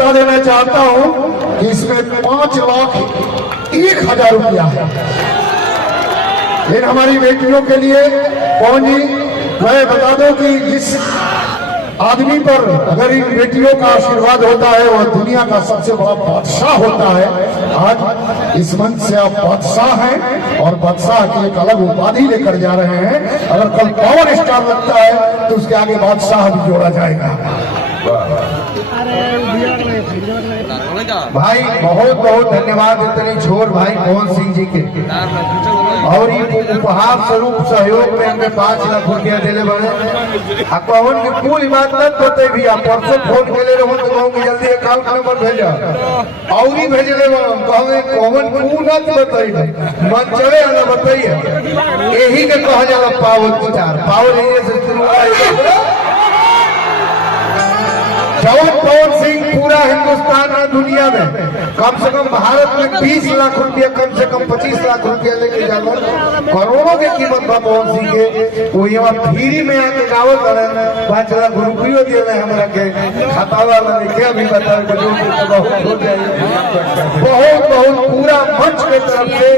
बता देना चाहता हूं कि इसमें 5,01,000 रुपया है। इन हमारी बेटियों के लिए पवन जी मैं बता दूं कि जिस आदमी पर अगर इन बेटियों का आशीर्वाद होता है वह दुनिया का सबसे बड़ा बादशाह होता है। आज इस मंच से आप बादशाह हैं और बादशाह की एक अलग उपाधि लेकर जा रहे हैं। अगर कल पावर स्टार लगता है तो उसके आगे बादशाह भी जोड़ा जाएगा। भाई बहुत बहुत धन्यवाद इतने छोर भाई पवन सिंह जी के। और ये उपहार स्वरूप सहयोग में हमें 5 लाख रुपया दिले बने। पवन के कुल बात न बते भी आप परसों फोन के ले रहो तो कहूँगी जल्दी अकाउंट नंबर भेजा और ही भेजले कहोगे पवन को न बताई मन चले ना बताइए। यही के कहा जाला पावर स्टार। पावर से शुरू पवन सिंह पूरा हिंदुस्तान और दुनिया में कम से कम भारत में 20 लाख रुपया कम से कम 25 लाख रुपया लेके जाओ। करोड़ों की कीमत बा पवन सिंह के। वो यहाँ फ्री में आके गावत रहे 5 लाख रुपये दिए हमारा के खाता वाला क्या भी बताओ बहुत बहुत पूरा मंच के तरफ से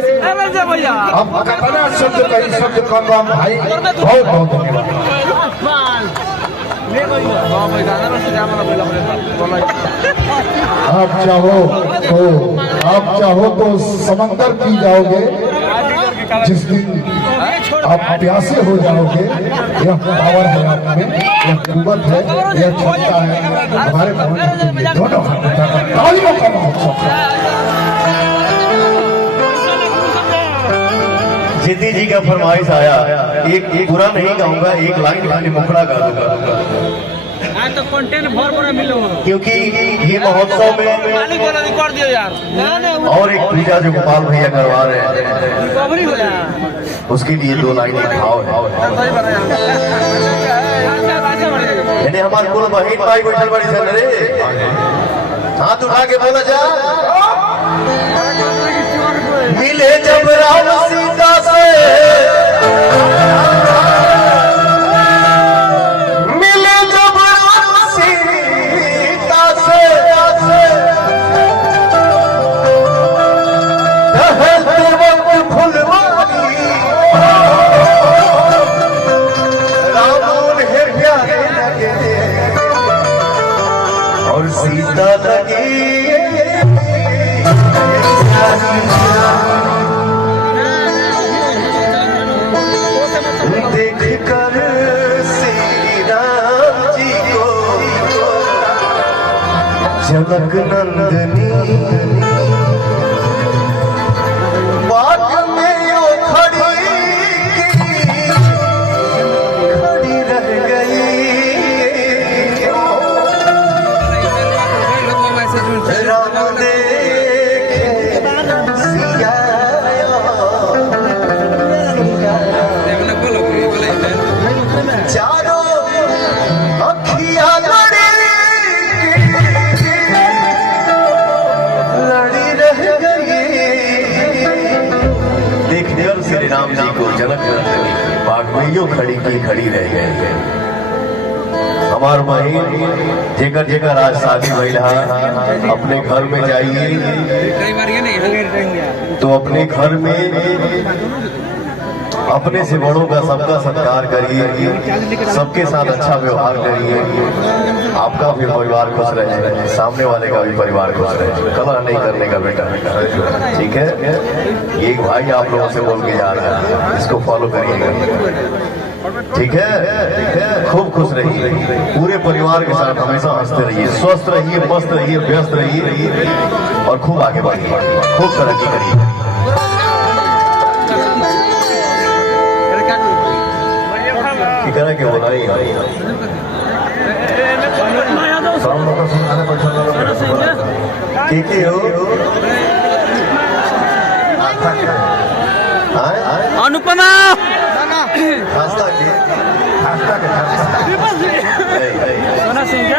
अब कितना शब्द कई शब्द कम भाई बहुत बहुत धन्यवाद। आप चाहो तो समंदर पी जाओगे जिस दिन आप प्यासे हो जाओगे। यह पावर है आप में, यह कुवत है, यह क्षमता है हमारे भवन दोनों तालियों का महोत्सव। जिद्दी जी का फरमाइश आया एक पूरा नहीं गाऊंगा, एक लाइन खाली मुखड़ा गा दूंगा तो कंटेंट भर मिलो क्योंकि ये महोत्सव में कर दियो यार। और एक पूजा जो गोपाल भैया करवा रहे हैं उसके लिए 2 लाइन भाव है। यानी हमारे कुल बहन भाई बैठल बड़ी सन रे हाथ उठा के बोला जा मिले जब राम सीता से मिले जब राम सीता से टहलते वक्त फुलवारी राम उन्हें प्यारे लगे और सीता लगी देख कर श्री राम जी को जनक नंदनी बाग में यो खड़ी रह गई। राम राम जी को जनक बाग में यो खड़ी रह गए। हमार बहन जेकर जेकर आज शादी भइल है अपने घर में जाइए तो अपने घर में अपने से बड़ों का सबका सत्कार करिए, सबके साथ अच्छा व्यवहार करिए। आपका भी परिवार खुश रहे, सामने वाले का भी परिवार खुश रहे। कलह नहीं करने का बेटा, ठीक है। एक भाई आप लोगों से बोल के जा रहा है, इसको फॉलो करिएगा, ठीक है। खूब खुश रहिए, पूरे परिवार के साथ हमेशा हंसते रहिए, स्वस्थ रहिए, मस्त रहिए, व्यस्त रहिए और खूब आगे बढ़िए, खूब तरक्की करिए। कहना के बोला अनुपमा सोना सिंह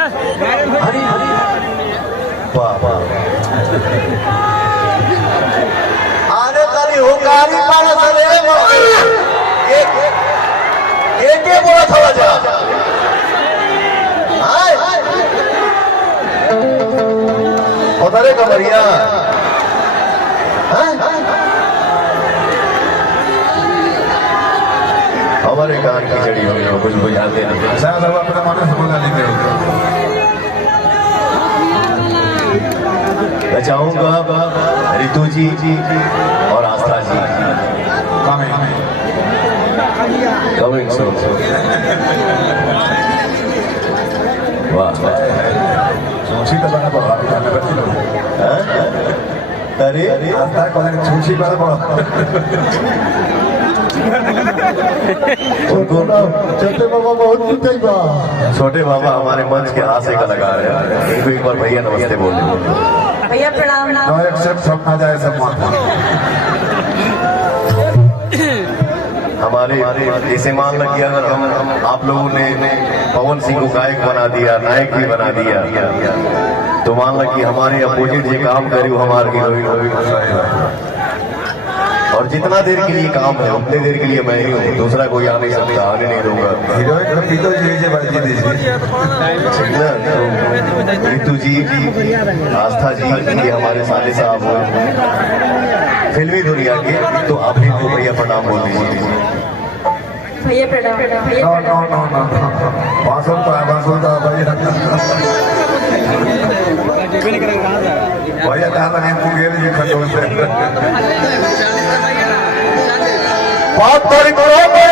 अरे तारी होकारी पाना एक बोला था जा उधरे कमरिया हमारे कान की जड़ी होगी वो कुछ बुझाते नहीं। शायद अब अपने मन से बोला नहीं करोगे। मैं चाहूंगा रितु जी और आस्था जी कमिंग सून। वाह छूछी तो बना पड़ा अरे आस्था को छूछी बना पड़ा उनको छोटे बाबा बहुत पीते बा। छोटे बाबा हमारे मंच के हास्य कलाकार हैं। इनको एक बार भैया नमस्ते बोल दो। भैया प्रणाम। नो एक्सेप्ट सब ना जाए सब हमारे जैसे मान लो कि अगर हम आप लोगों ने पवन सिंह को गायक बना दिया, नायक भी बना दिया, तो मान लो कि हमारे अपोजिट ये काम करे वो हमारे हीरो। और जितना देर के लिए काम है उतने देर के लिए मैं ही हूँ, दूसरा कोई आ नहीं सकता, आने नहीं दूंगा। हीरोइन पीतो जी बाजी दीजिए ठीक ना? तो रितु जी, आस्था जी, ये हमारे साले साहब हैं फिल्मी दुनिया के, तो आप भी को भैया प्रणाम बोल दीजिए। भैया प्रणाम। भैया नो नो नो नो बांसुल तो भैया कहा नहीं मुंगेर जी खंडोल से पातर को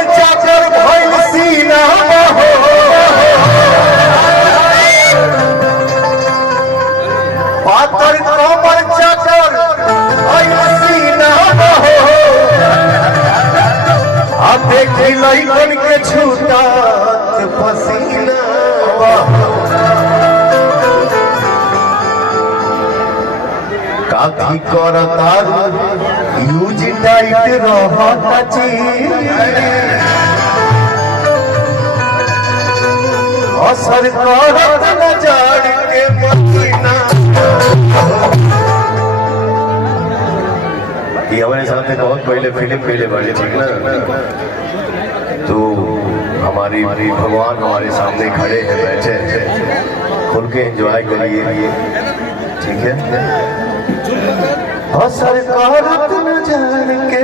चाकर भइल सीना हो, पातर को चाकर भइल सीना हो, अब देखी लइकन के छूटा पसीना। काथी करता यूज टाइट रहता ची असर करत न जाड़ के महीना। ये हमारे साथ में बहुत पहले फिल्म पहले बड़ी ठीक ना, तो हमारी भगवान हमारे सामने खड़े हैं, बैठे हैं, खुल के एंजॉय करिए, ठीक है। असर करत न जाड़ के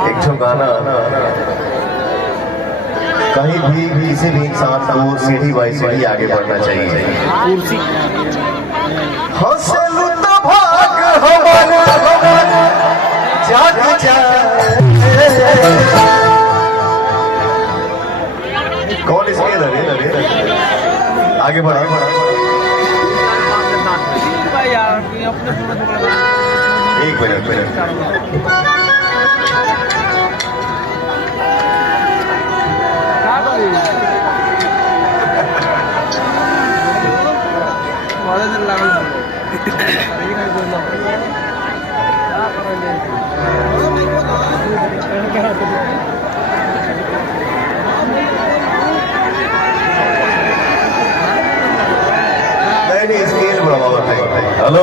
एक ठो गाना कहीं भी किसी भी इंसान को सीढ़ी बाई सीढ़ी आगे बढ़ना चाहिए। हंसलू तो भाग हमारा जाग जाए। कौन इसके लड़े आगे बढ़ा एक मिनट नहीं स्केल बढ़ावा। हेलो